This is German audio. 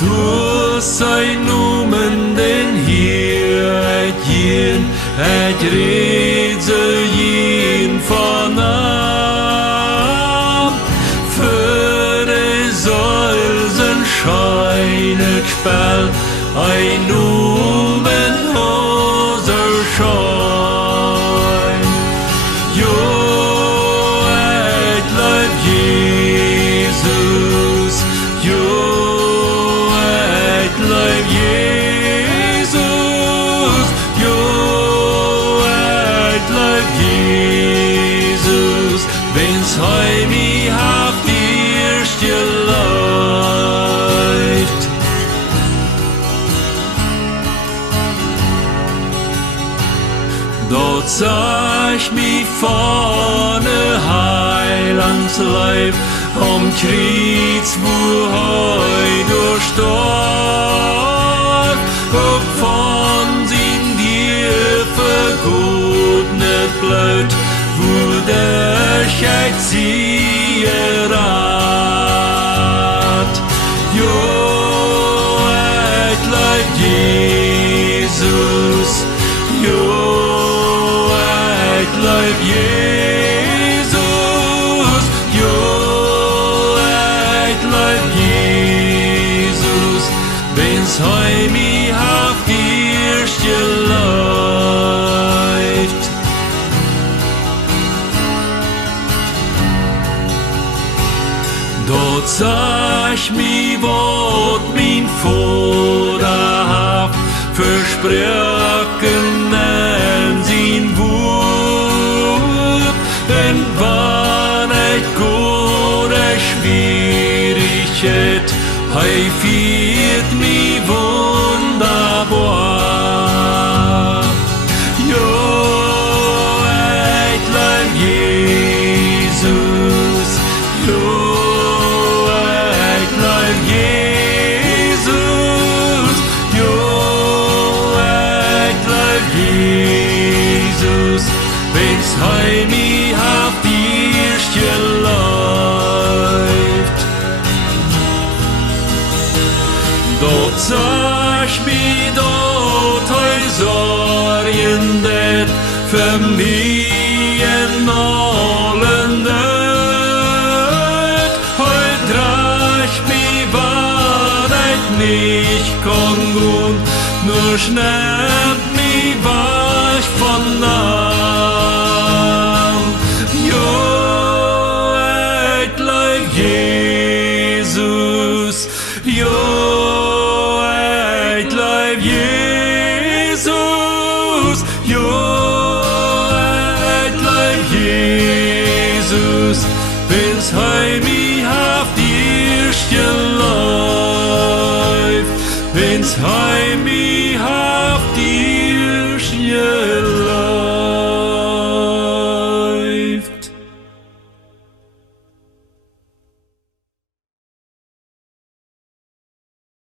Du sei noemen den Heer uit jen, uit reze jen vanaf. Für de Säulsen scheinig spel, ein noemen hoser schein. Jo, uit leib Jesus, jo, leib Jesus, jo, leib Jesus, wenn's heim ich hab dirst geläuft. Dort sah ich mich vorne Heilands Leib, am Kreuz, wo heu durchstorb, ob von sin dir vergudnet bleibt, wo der Scheid zieher hat. Jo, et leib Jesus, jo, et leib Jesus, jo, Jesus, wenn's heim ich hab dirst geläuft. Dort sah ich mi, wat mein Vater hab versprochen in sin Wut, denn wann et gute Schwierigkeit, hei fiert mi wunderbar. Jo, et leib Jesus, jo, et leib Jesus, jo, et leib Jesus, wenn's heim ich hab dirst geläuft. Dort sah ich mich dort heu Sorgen det für mich en allen Nöt. Heu drach mich war et nicht kon gut, nur schnappt mich war ich von nam. Jo, et leib Jesus, jo, Jesus, jo, et leib Jesus, wenn's heim